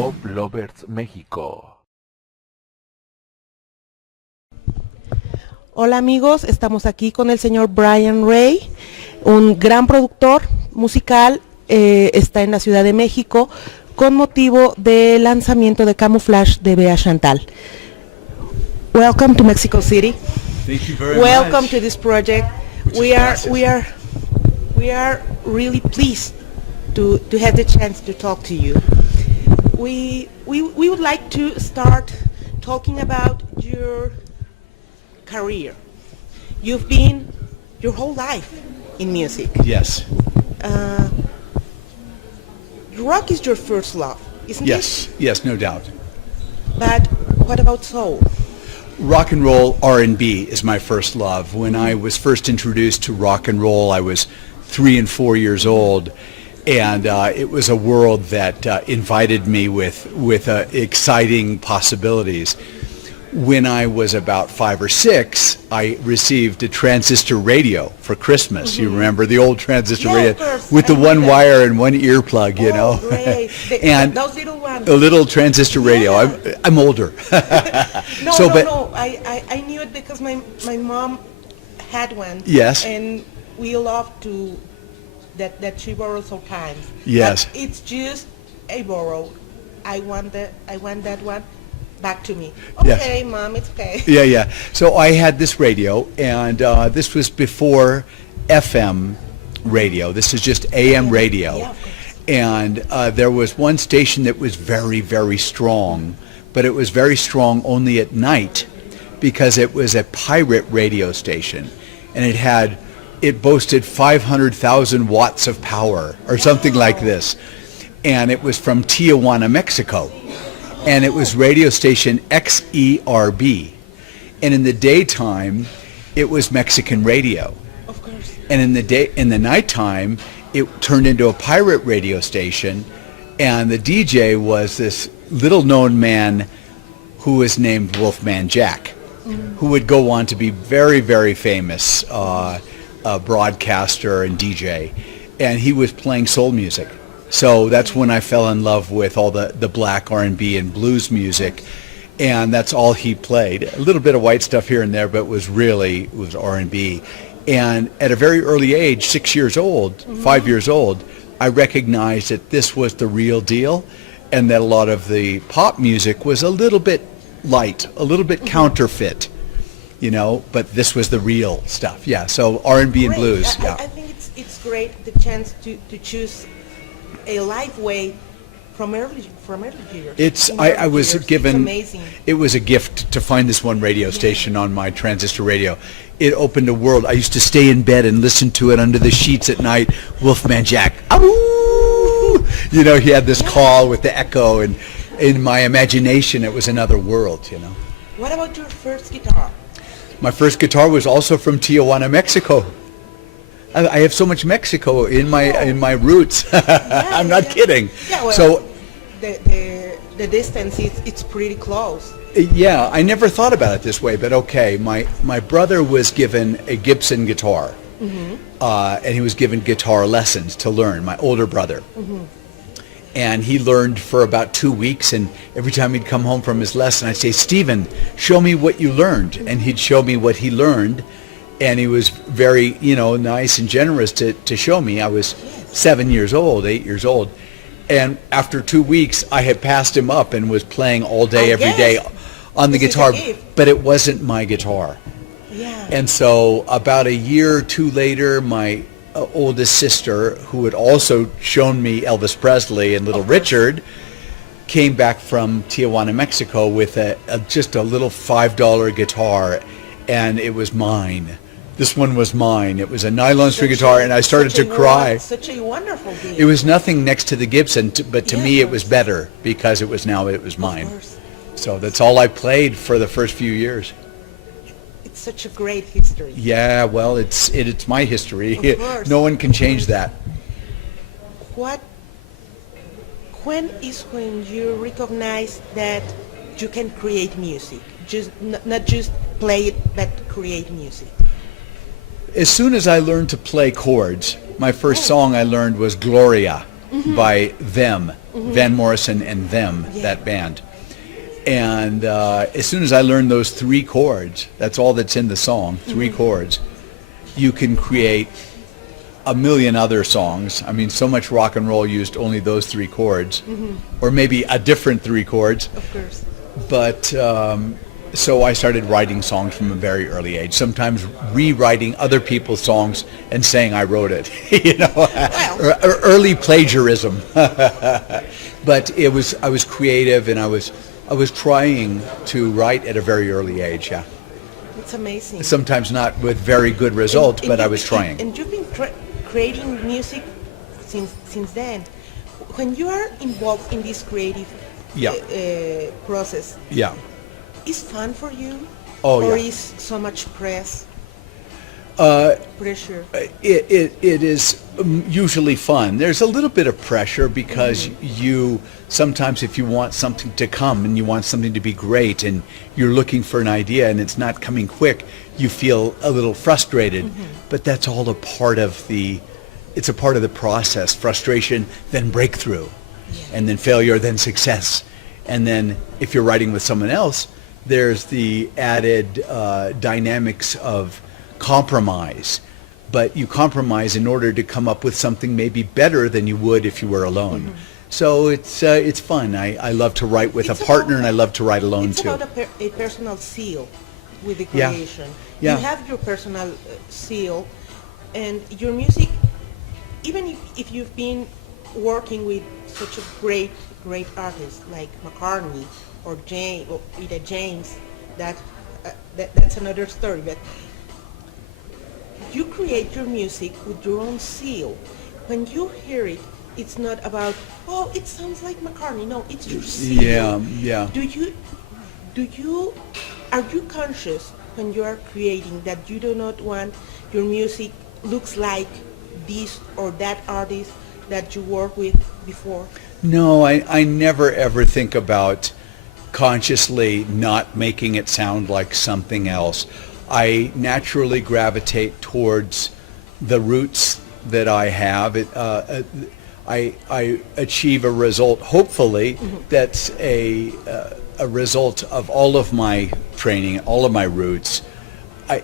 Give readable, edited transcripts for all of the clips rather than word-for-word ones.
Pop Lovers México. Hola amigos, estamos aquí con el señor Brian Ray, un gran productor musical, está en la Ciudad de México con motivo del lanzamiento de Camouflage de Bea Shantal. Welcome to Mexico City. Thank you very Welcome much. to this project. We are really pleased to have the chance to talk to you. We would like to start talking about your career. You've been your whole life in music. Yes. Rock is your first love, isn't Yes. it? Yes, no doubt. But what about soul? Rock and roll R&B is my first love. When I was first introduced to rock and roll, I was 3 and 4 years old, and it was a world that invited me with exciting possibilities. When I was about 5 or 6, I received a transistor radio for Christmas. You remember the old transistor Yeah, radio of course. with the I know one that. wire and one earplug, you know. Great. And those little ones. a little transistor radio. Yeah. I'm older. No. I knew it because my mom had one. Yes. And we love to that she borrowed sometimes. Yes. But it's just a borrow. I want that one back to me. Yes. Okay, Mom, it's okay. Yeah. So I had this radio, and this was before FM radio. This is just AM radio. Yeah, of course. And there was one station that was very, very strong, but it was very strong only at night because it was a pirate radio station, and it boasted 500,000 watts of power or something like this. And it was from Tijuana, Mexico. And it was radio station XERB. And in the daytime, it was Mexican radio. Of course. And in the nighttime, it turned into a pirate radio station, and the DJ was this little-known man who was named Wolfman Jack, who would go on to be very, very famous broadcaster and DJ, and he was playing soul music. So that's when I fell in love with all the black R&B and blues music, and that's all he played. A little bit of white stuff here and there, but it was R&B. And at a very early age, 6 years old, 5 years old, I recognized that this was the real deal, and that a lot of the pop music was a little bit light, a little bit counterfeit, you know, but this was the real stuff. Yeah, so R&B and Great. blues. I Yeah. think it's great, the chance to choose a life way from early years. I was given, It's amazing. it was a gift to find this one radio station on my transistor radio. It opened a world. I used to stay in bed and listen to it under the sheets at night. Wolfman Jack, "Ow!" You know, he had this call with the echo, and in my imagination it was another world, you know. What about your first guitar? My first guitar was also from Tijuana, Mexico. I have so much Mexico in my roots. I'm not kidding. Yeah, well, So the distance it's pretty close. yeah, I never thought about it this way, but okay. My brother was given a Gibson guitar, and he was given guitar lessons to learn. My older brother, and he learned for about 2 weeks. And every time he'd come home from his lesson, I'd say, "Stephen, show me what you learned," and he'd show me what he learned. And he was very, nice and generous to show me. I was 8 years old. And after 2 weeks, I had passed him up and was playing all day, every day on the This is guitar. a gift. But it wasn't my guitar. Yeah. And so about a year or two later, my oldest sister, who had also shown me Elvis Presley and Little Richard, came back from Tijuana, Mexico with just a little $5 guitar, and it was mine. This one was mine. It was a nylon string guitar, and I started to cry. Such a wonderful gift. It was nothing next to the Gibson, but to Yeah, me of it was course. better because it was mine. Of course. So that's all I played for the first few years. It's such a great history. Yeah, well, it's my history. Of course. No one can change that. When you recognize that you can create music, not just play it, but create music? As soon as I learned to play chords, my first song I learned was Gloria by Them. Van Morrison and Them, Yeah. that band. And as soon as I learned those 3 chords, that's all that's in the song, 3 chords, you can create a million other songs. I mean, so much rock and roll used only those 3 chords, or maybe a different 3 chords. Of course. But so I started writing songs from a very early age, sometimes rewriting other people's songs and saying I wrote it, you know, early plagiarism. But I was creative, and I was trying to write at a very early age, yeah. It's amazing. Sometimes not with very good results, but I was trying. And you've been creating music since then. When you are involved in this creative process, Yeah. is fun for you? Oh, or yeah. is so much pressure? It is usually fun. There's a little bit of pressure because you sometimes, if you want something to come and you want something to be great and you're looking for an idea and it's not coming quick, you feel a little frustrated. But that's all a part of it's a part of the process. Frustration, then breakthrough, and then failure, then success. And then if you're writing with someone else, there's the added dynamics of compromise, but you compromise in order to come up with something maybe better than you would if you were alone. So it's fun. I love to write with a partner, and I love to write alone it's too. It's about a personal seal with the Yeah. creation. Yeah. You have your personal seal, and your music, even if you've been working with such a great artist like McCartney or Etta James, that's another story. But you create your music with your own seal. When you hear it, it's not about, oh, it sounds like McCartney. No, it's your seal. Yeah. Are you conscious when you are creating that you do not want your music looks like this or that artist that you worked with before? No, I never ever think about consciously not making it sound like something else. I naturally gravitate towards the roots that I have. I achieve a result, hopefully, that's a result of all of my training, all of my roots.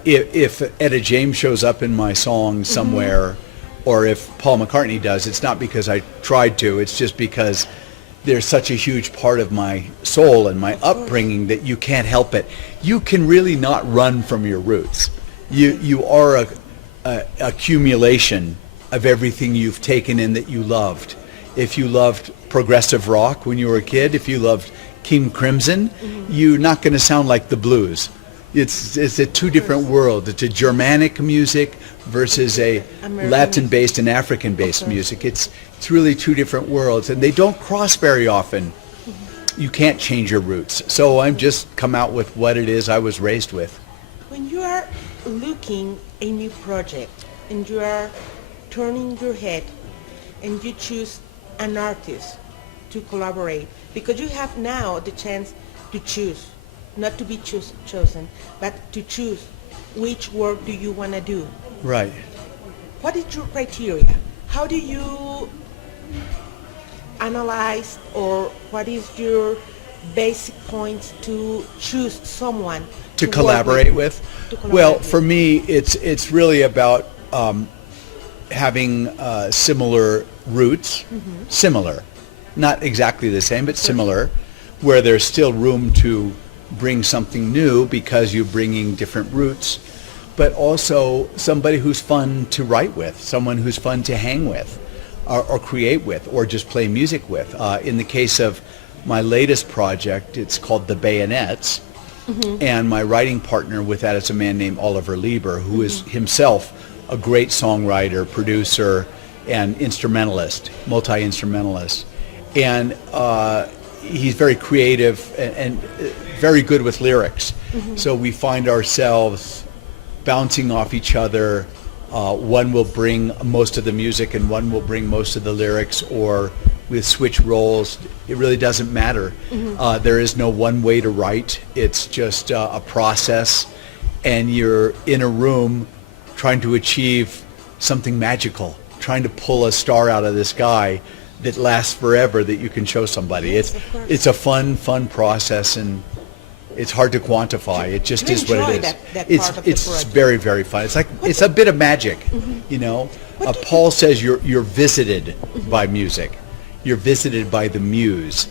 If Etta James shows up in my song somewhere, or if Paul McCartney does, it's not because I tried to, it's just because there's such a huge part of my soul and my upbringing that you can't help it. You can really not run from your roots. You are a accumulation of everything you've taken in that you loved. If you loved progressive rock when you were a kid, if you loved King Crimson, you're not going to sound like the blues. It's a two different world. It's a Germanic music versus a Latin-based and African-based music. It's really two different worlds, and they don't cross very often. You can't change your roots. So I'm just come out with what it is I was raised with. When you are looking a new project and you are turning your head and you choose an artist to collaborate, because you have now the chance to choose, not to be chosen, but to choose which work do you want to do. Right. What is your criteria? How do you analyze, or what is your basic points to choose someone To work collaborate with? To collaborate Well, with? for me, it's really about having similar roots, similar, not exactly the same, but similar, where there's still room to bring something new because you're bringing different roots, but also somebody who's fun to write with, someone who's fun to hang with, or create with, or just play music with. In the case of my latest project, it's called The Bayonets, and my writing partner with that is a man named Oliver Lieber, who is himself a great songwriter, producer, and instrumentalist, multi-instrumentalist. And he's very creative and very good with lyrics. So we find ourselves bouncing off each other. One will bring most of the music and one will bring most of the lyrics, or we switch roles. It really doesn't matter. There is no one way to write. It's just a process, and you're in a room trying to achieve something magical, trying to pull a star out of the sky that lasts forever that you can show somebody. Yes, of course. It's a fun process, and it's hard to quantify. It just You is what it enjoy is. that It's part of the it's project. very, very fun. It's like it's a bit of magic, you know. What do you Paul says you're visited by music. You're visited by the muse.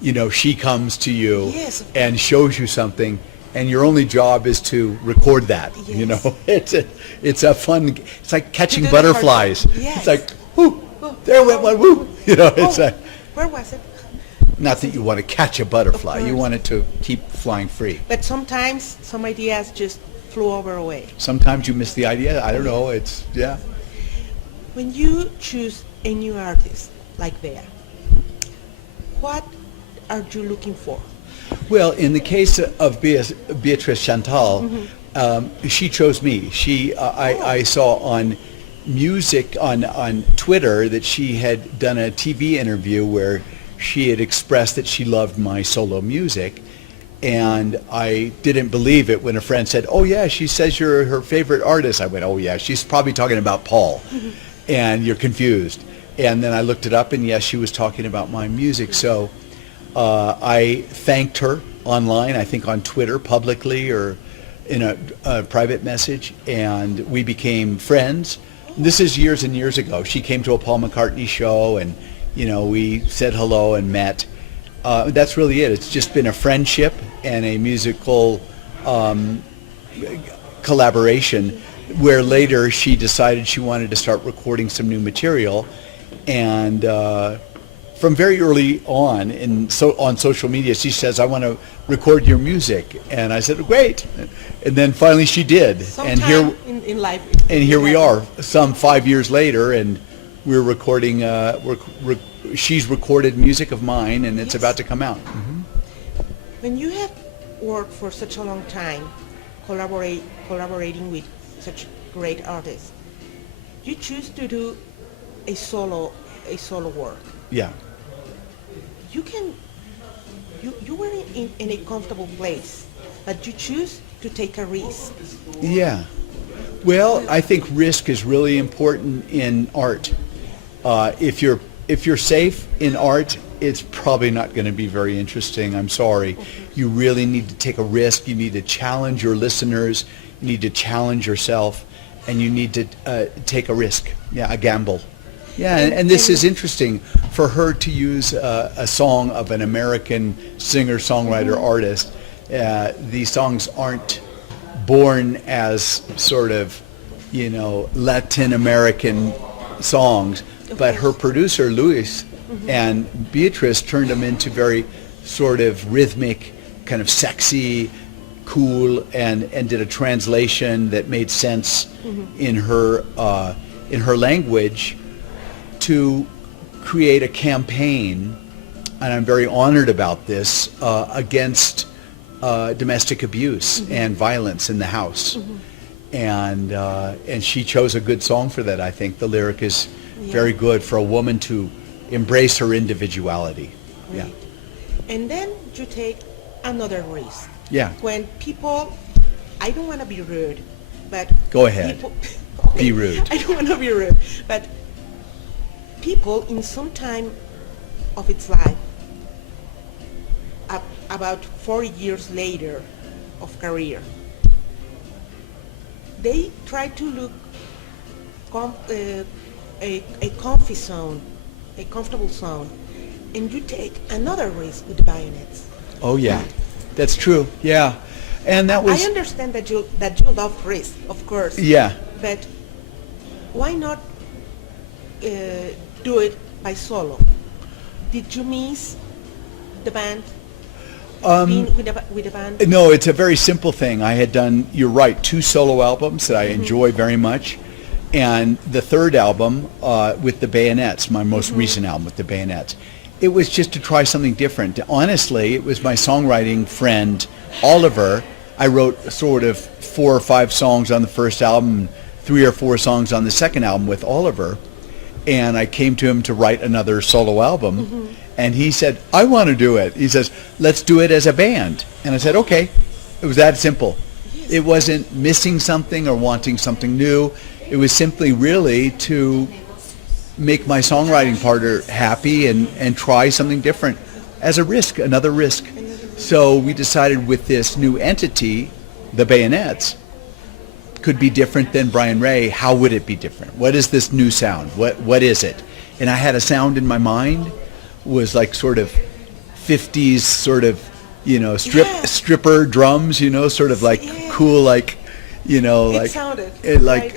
You know, she comes to you Yes. and shows you something, and your only job is to record that. You Yes. know, it's a fun. It's like catching do the hard butterflies. work. Yes. It's like, whoo, there went one, woo. You know, it's Oh, like, where was it? not that you want to catch a butterfly. You course. want it to keep flying free. But sometimes some ideas just flew over away. Sometimes you miss the idea. I don't know. It's, yeah. When you choose a new artist like Bea, what are you looking for? Well, in the case of Beatrice Chantal, she chose me. I saw on music on Twitter that she had done a TV interview where she had expressed that she loved my solo music, and I didn't believe it when a friend said, "Oh yeah, she says you're her favorite artist." I went, "Oh yeah, she's probably talking about Paul," and you're confused. And then I looked it up, and yes, she was talking about my music. So I thanked her online, I think on Twitter publicly or in a private message, and we became friends. This is years and years ago. She came to a Paul McCartney show, and you know, we said hello and met. That's really it. It's just been a friendship and a musical collaboration, where later she decided she wanted to start recording some new material, and from very early on on social media, she says, "I want to record your music," and I said, "Great," and then finally she did, Sometime in life. and here we are, some 5 years later, and we're recording. She's recorded music of mine, and it's Yes. about to come out. When you have worked for such a long time, collaborating with such great artists, you choose to do a solo work. Yeah. You were in a comfortable place, but you choose to take a risk. Yeah. Well, I think risk is really important in art. If you're safe in art, it's probably not going to be very interesting. I'm sorry. You really need to take a risk. You need to challenge your listeners. You need to challenge yourself, and you need to take a risk. Yeah, a gamble. Yeah, and this is interesting for her to use a song of an American singer-songwriter artist. These songs aren't born as sort of, you know, Latin American songs, but her producer, Luis, and Beatrice turned them into very sort of rhythmic, kind of sexy, cool, and did a translation that made sense in her language to create a campaign, and I'm very honored about this, against domestic abuse and violence in the house. And she chose a good song for that. I think the lyric is very good for a woman to embrace her individuality. Great. Yeah. And then you take another risk. Yeah. When people, I don't want to be rude, but Go ahead. people- Be rude. I don't want to be rude, but people in some time of its life, about 4 years later of career, they try to look a comfy zone, a comfortable zone, and you take another risk with the bayonets. Oh yeah, that's true. Yeah, and that was I understand that you love risk, of course. yeah. But why not do it by solo? Did you miss the band? Being with the band? No, it's a very simple thing. I had done, you're right, 2 solo albums that I enjoy very much. And the third album with the Bayonets, my most recent album with the Bayonets, it was just to try something different. Honestly, it was my songwriting friend, Oliver. I wrote sort of 4 or 5 songs on the first album, 3 or 4 songs on the second album with Oliver. And I came to him to write another solo album. And he said, I want to do it. He says, let's do it as a band. And I said, okay. It was that simple. It wasn't missing something or wanting something new. It was simply really to make my songwriting partner happy and try something different as a risk, another risk. So we decided with this new entity, the Bayonets, could be different than Brian Ray. How would it be different? What is this new sound? What is it? And I had a sound in my mind, was like sort of 50s sort of, stripper drums, sort of like cool, like, like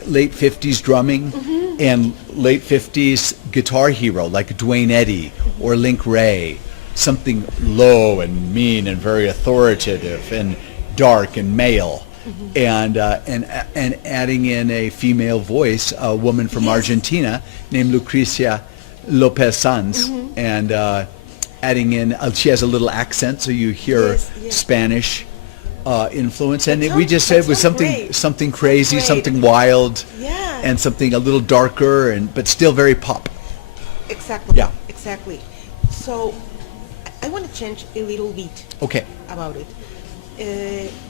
late 50s drumming and late 50s guitar hero like Dwayne Eddy or Link Ray, something low and mean and very authoritative and dark and male. And adding in a female voice, a woman from Argentina named Lucrecia Lopez Sanz, and adding in, she has a little accent, so you hear Spanish influence, and we just said it was something crazy, something wild, and something a little darker, but still very pop. Exactly. Yeah. Exactly. So I want to change a little bit. Okay. About it.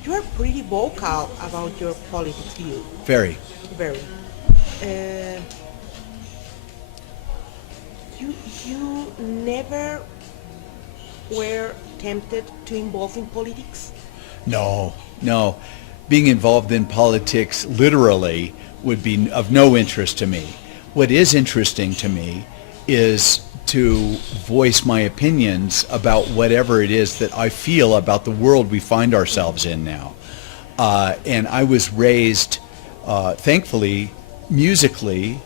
You are pretty vocal about your politics view. Very. Very. You never were tempted to involve in politics? No. Being involved in politics literally would be of no interest to me. What is interesting to me is to voice my opinions about whatever it is that I feel about the world we find ourselves in now. And I was raised, thankfully, musically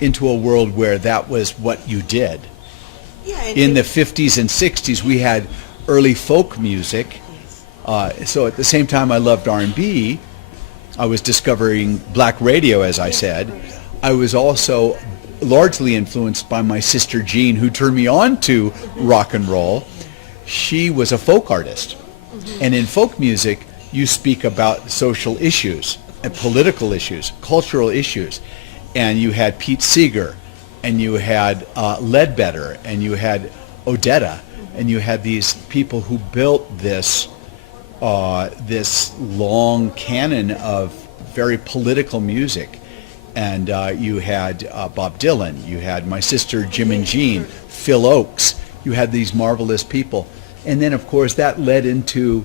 into a world where that was what you did. In the 50s and 60s, we had early folk music. So at the same time I loved R&B, I was discovering black radio, as I said. I was also largely influenced by my sister Jean, who turned me on to rock and roll. She was a folk artist. And in folk music, you speak about social issues and political issues, cultural issues. And you had Pete Seeger, and you had Ledbetter, and you had Odetta, and you had these people who built this long canon of very political music. And you had Bob Dylan, you had my sister Jim and Jean, Phil Oakes, you had these marvelous people. And then of course that led into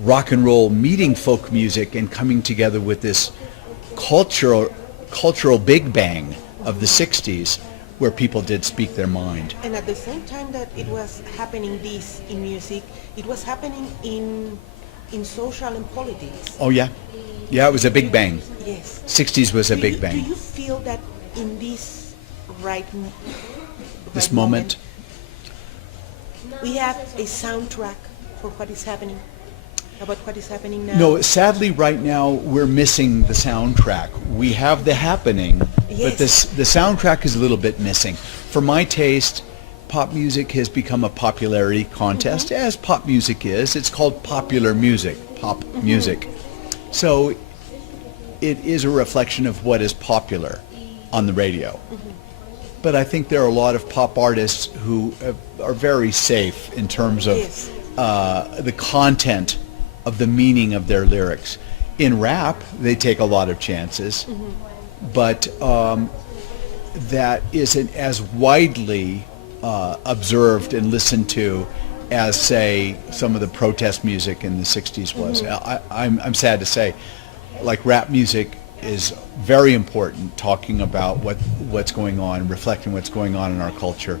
rock and roll meeting folk music and coming together with this cultural big bang of the 60s where people did speak their mind. And at the same time that it was happening this in music, it was happening in social and politics. Oh yeah. Yeah, it was a big bang. Yes. 60s was a big bang. Do you feel that in this This moment, we have a soundtrack for what is happening, about what is happening now? No, sadly right now we're missing the soundtrack. We have the happening, but the soundtrack is a little bit missing. For my taste, pop music has become a popularity contest, as pop music is. It's called popular music, pop music. So it is a reflection of what is popular on the radio. But I think there are a lot of pop artists who are very safe in terms of the content of the meaning of their lyrics. In rap, they take a lot of chances, but that isn't as widely observed and listened to as, say, some of the protest music in the 60s was. I'm sad to say, like, rap music is very important, talking about what's going on, reflecting what's going on in our culture.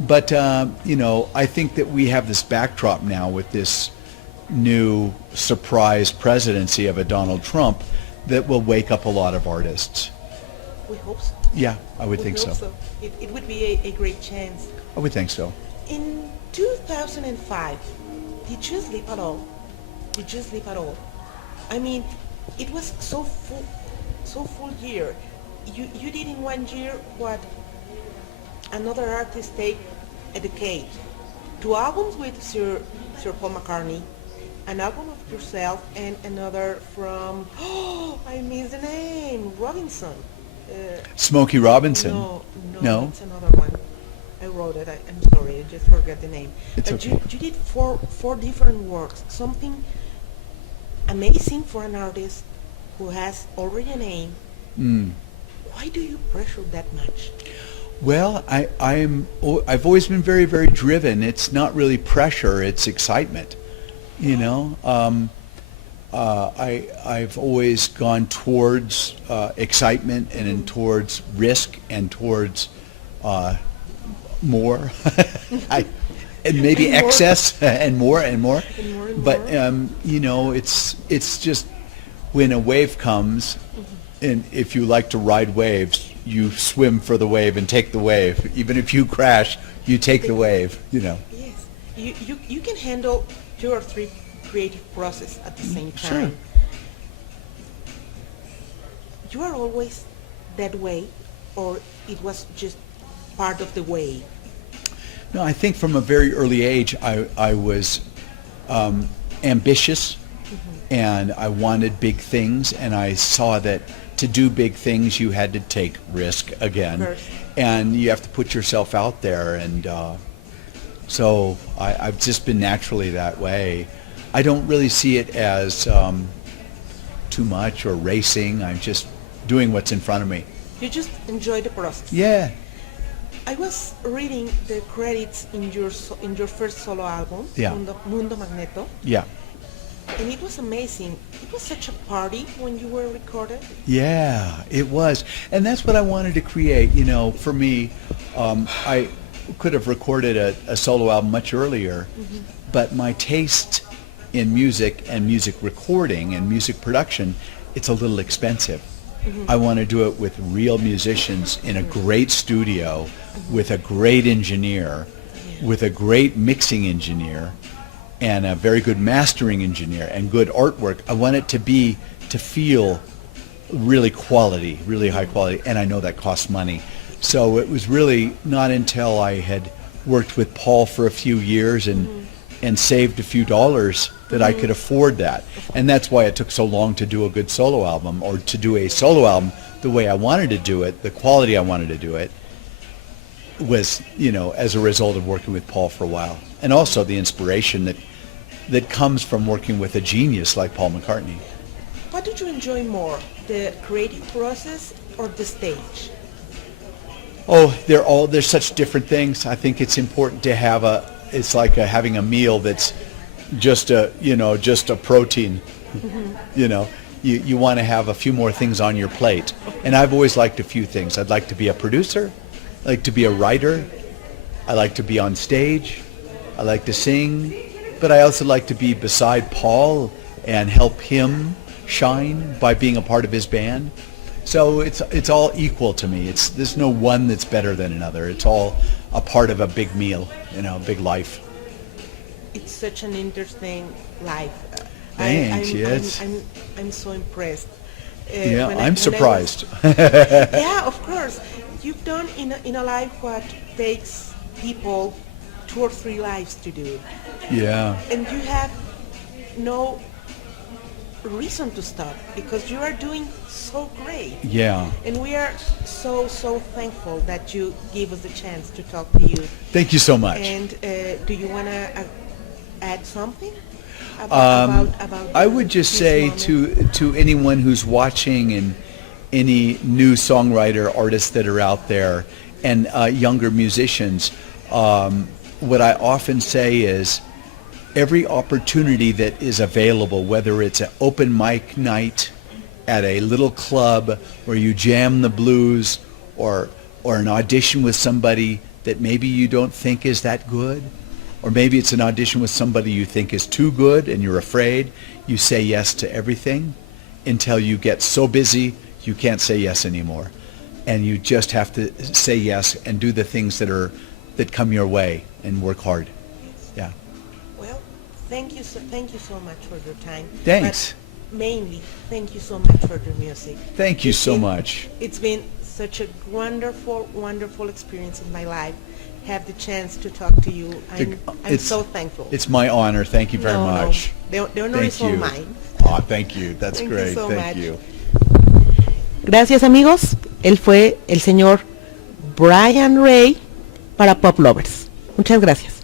But, I think that we have this backdrop now with this new surprise presidency of a Donald Trump that will wake up a lot of artists. We hope so. Yeah, I would think so. It would be a great chance. I would think so. In 2005, did you sleep at all? Did you sleep at all? I mean, it was so full year. You did in 1 year what another artist take a decade. 2 albums with Sir Paul McCartney, an album of yourself, and another from, I missed the name, Robinson. Smokey Robinson. No, it's another one. I wrote it. I'm sorry, I just forgot the name. It's but okay. You did four different works. Something amazing for an artist who has already a name. Why do you pressure that much? Well, I've always been very, very driven. It's not really pressure; it's excitement. You know, I've always gone towards excitement and towards risk and towards more, and maybe And more. excess and more and more. And more and But more. you know, it's just when a wave comes, and if you like to ride waves, you swim for the wave and take the wave. Even if you crash, you take the wave. You know. Yes, you can handle 2 or 3 creative process at the same Sure. time. You are always that way, or it was just part of the way? No, I think from a very early age, I was ambitious, and I wanted big things, and I saw that to do big things, you had to take risk again, First. and you have to put yourself out there, and so I've just been naturally that way. I don't really see it as too much or racing. I'm just doing what's in front of me. You just enjoy the process. Yeah. I was reading the credits in your first solo album, Yeah. Mundo Magneto, Yeah. and it was amazing. It was such a party when you were recorded. Yeah, it was. And that's what I wanted to create. You know, for me, I could have recorded a solo album much earlier, but my taste in music and music recording and music production, it's a little expensive. I want to do it with real musicians in a great studio, with a great engineer, with a great mixing engineer, and a very good mastering engineer, and good artwork. I want it to feel really quality, really high quality, and I know that costs money. So it was really not until I had worked with Paul for a few years and saved a few dollars that I could afford that. And that's why it took so long to do a good solo album, or to do a solo album the way I wanted to do it, the quality I wanted to do it, was, you know, as a result of working with Paul for a while. And also the inspiration that comes from working with a genius like Paul McCartney. What did you enjoy more, the creative process or the stage? Oh, they're such different things. I think it's important to have it's like having a meal that's just a protein. You know, you want to have a few more things on your plate. And I've always liked a few things. I'd like to be a producer. I like to be a writer. I like to be on stage. I like to sing. But I also like to be beside Paul and help him shine by being a part of his band. So it's all equal to me. There's no one that's better than another. It's all a part of a big meal, you know, a big life. It's such an interesting life. Thanks, yes. I'm so impressed. Yeah, when I'm surprised. Yeah, of course. You've done in a life what takes people 2 or 3 lives to do. Yeah. And you have no reason to stop because you are doing so great. Yeah. And we are so thankful that you gave us the chance to talk to you. Thank you so much. And do you want to add something about I would just this say moment? to anyone who's watching, and any new songwriter artists that are out there, and younger musicians, what I often say is, every opportunity that is available, whether it's an open mic night at a little club where you jam the blues, or an audition with somebody that maybe you don't think is that good, or maybe it's an audition with somebody you think is too good and you're afraid, you say yes to everything until you get so busy you can't say yes anymore. And you just have to say yes and do the things that come your way and work hard. Yeah. Well, thank you so much for your time. Thanks. But mainly, thank you so much for your music. Thank you so much. It's been such a wonderful experience in my life. Have the chance to talk to you. I'm so thankful. It's my honor. Thank you very much. The honor Thank is all you. mine. Oh, thank you. That's Thank you great. so Thank much. you. Gracias, amigos. Él fue el señor Brian Ray para Pop Lovers. Muchas gracias.